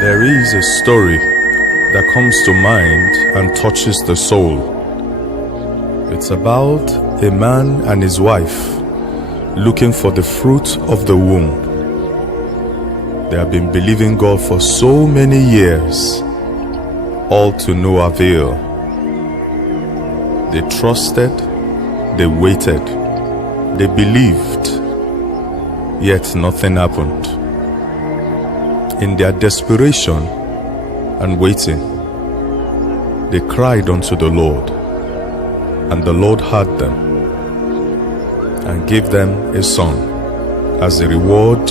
There is a story that comes to mind and touches the soul. It's about a man and his wife looking for the fruit of the womb. They have been believing God for so many years, all to no avail. They trusted, they waited, they believed, yet nothing happened. In their desperation and waiting, they cried unto the Lord, and the Lord heard them and gave them a son as a reward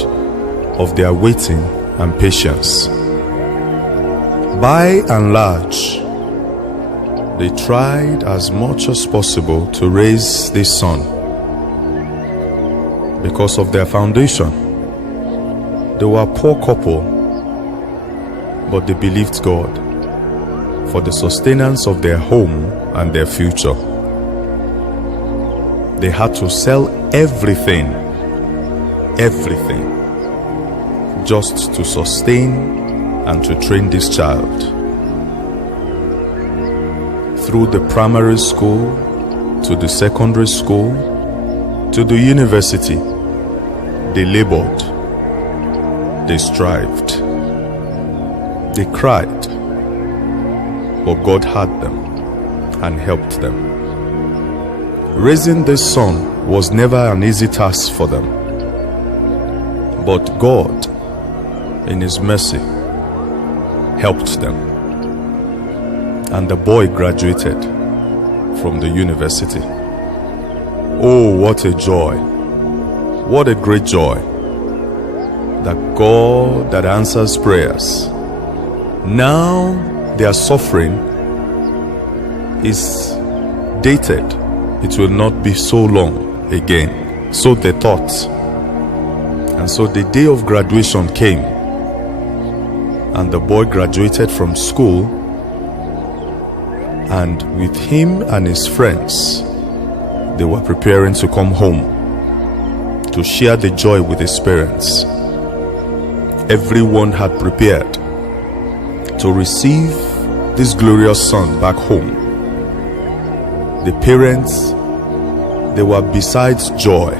of their waiting and patience. By and large, they tried as much as possible to raise this son. Because of their foundation, they were a poor couple, but they believed God for the sustenance of their home and their future. They had to sell everything, just to sustain and to train this child. Through the primary school, to the secondary school, to the university, they labored, they strived, they cried, but God heard them and helped them. Raising this son was never an easy task for them, but God, in His mercy, helped them, and the boy graduated from the university. Oh, what a joy! What a great joy! That God that answers prayers, now their suffering is dated. It will not be so long again. So they thought. And so the day of graduation came, and the boy graduated from school, and with him and his friends, they were preparing to come home to share the joy with his parents. Everyone had prepared to receive this glorious son back home. The parents, they were besides joy,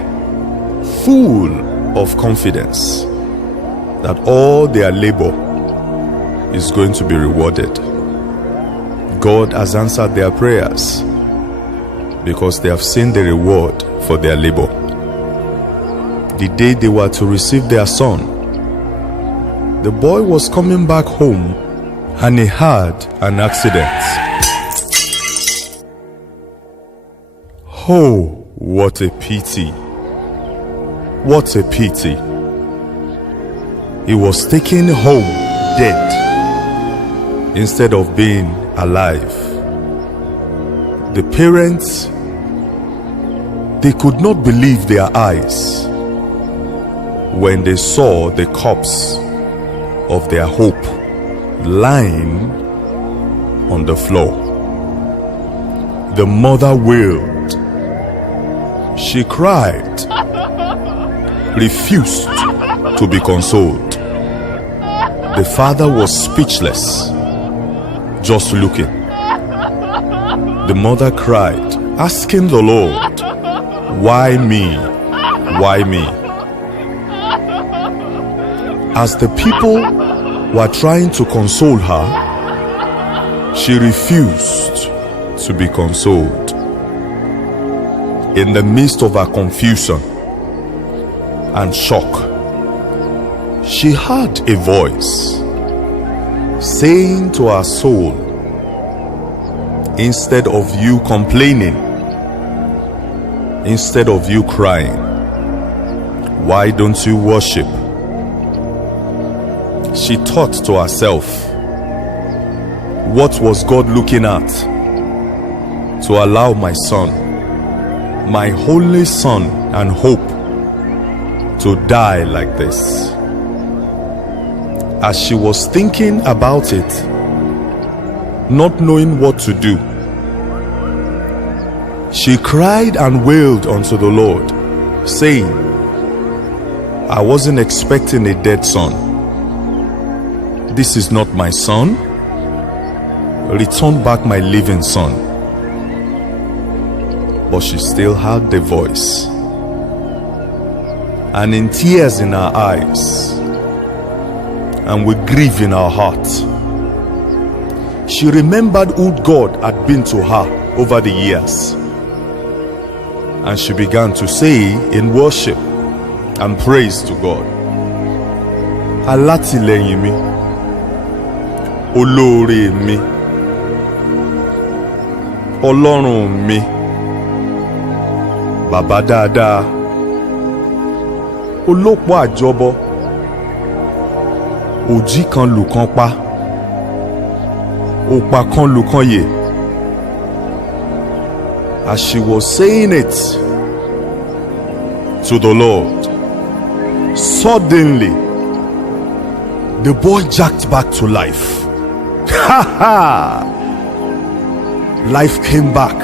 full of confidence that all their labor is going to be rewarded. God has answered their prayers because they have seen the reward for their labor. The day they were to receive their son, the boy was coming back home and he had an accident. Oh, what a pity! What a pity! He was taken home dead instead of being alive. The parents, they could not believe their eyes when they saw the corpse of their hope lying on the floor. The mother wailed. She cried, refused to be consoled. The father was speechless, just looking. The mother cried, asking the Lord, "Why me? Why me?" As the people were trying to console her, she refused to be consoled. In the midst of her confusion and shock, she heard a voice saying to her soul, "Instead of you complaining, instead of you crying, Why don't you worship? She thought to herself, what was God looking at to allow my son, my only son and hope, to die like this? As she was thinking about it, not knowing what to do, she cried and wailed unto the Lord, saying, I wasn't expecting a dead son. This is not my son. Return back my living son. But she still had the voice, and in tears in her eyes, and with grief in her heart, she remembered who God had been to her over the years. And she began to say in worship and praise to God, alátìlẹ́yìn mi, olóore mi, ọlọ́run mi, bàbá dáadáa, olópò àjọbọ, òjì kan lù kan pa, òpà kan lù kan yè. As she was saying it to the Lord, suddenly the boy jacked back to life. Ha ha! Life came back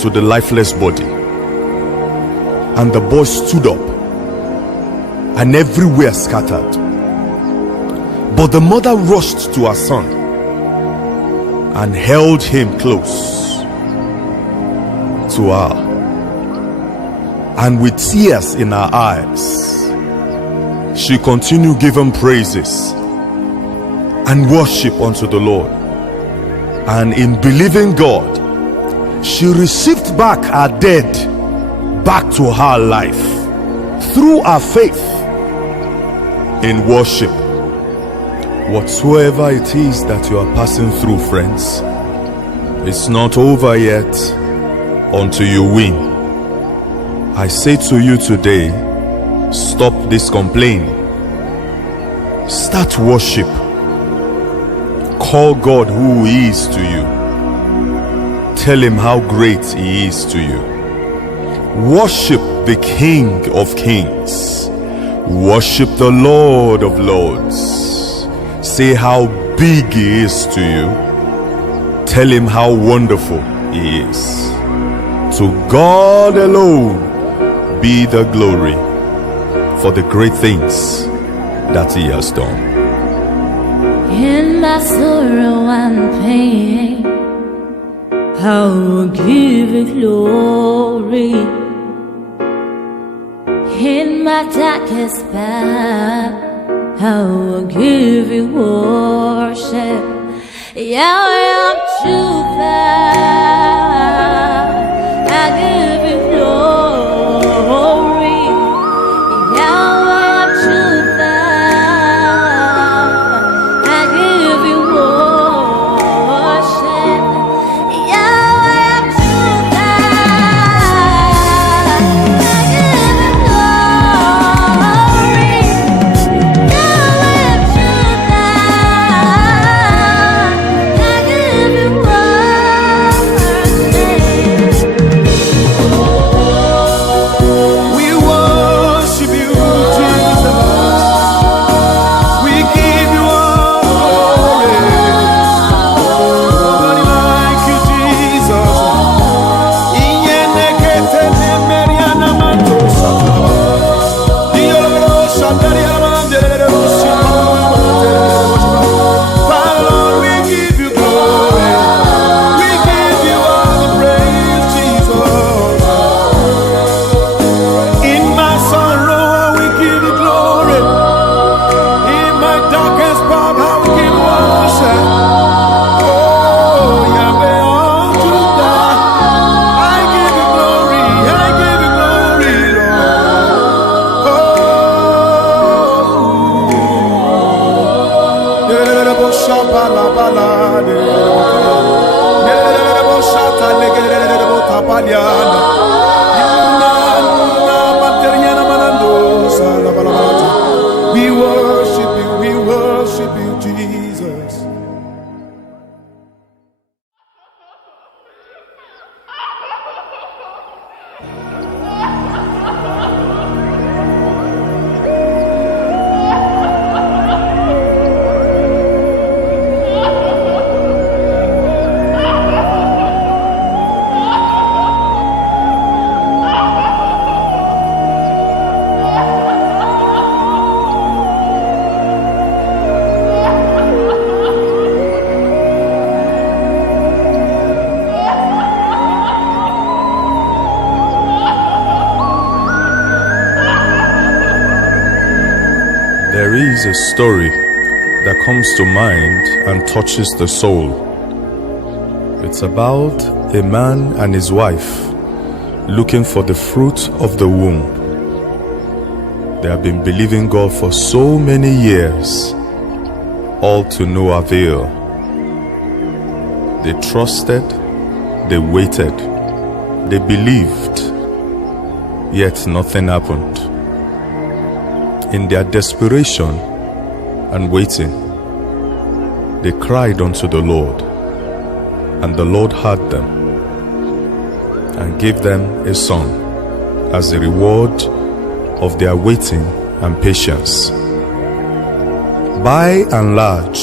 to the lifeless body, and the boy stood up, and everywhere scattered. But the mother rushed to her son and held him close to her, and with tears in her eyes, she continued giving praises and worship unto the Lord. And in believing God, she received back her dead back to her life through her faith in worship. Whatsoever it is that you are passing through, friends, it's not over yet until you win. I say to you today, stop this complaining. Start worship. Call God who He is to you. Tell Him how great He is to you. Worship the King of Kings. Worship the Lord of Lords. Say how big He is to you. Tell Him how wonderful He is. To God alone be the glory for the great things that He has done. In my sorrow and pain, I will give you glory. In my darkest path, I will give you worship. Yahweh, I'm true. I give you glory. Yahweh, I'm true. I give you worship. Yahweh, I'm true. I give you glory. Yahweh, I'm true. I give you We worship you, Jesus. We give you all glory. Nobody like you, Jesus. Iyenekete nemeriana mandosa. Diolo shandaria mandelele Father, Lord, we give you glory. We give you all the praise, Jesus. In my sorrow, I will give you glory. In my darkest part, I will give you worship. Oh, Yahweh, unto thee, I give you glory. I give you glory, Lord. Oh, is a story that comes to mind and touches the soul. It's about a man and his wife looking for the fruit of the womb. They have been believing God for so many years, all to no avail. They trusted, they waited, they believed, yet nothing happened. In their desperation and waiting, they cried unto the Lord, and the Lord heard them and gave them a son as a reward of their waiting and patience. By and large,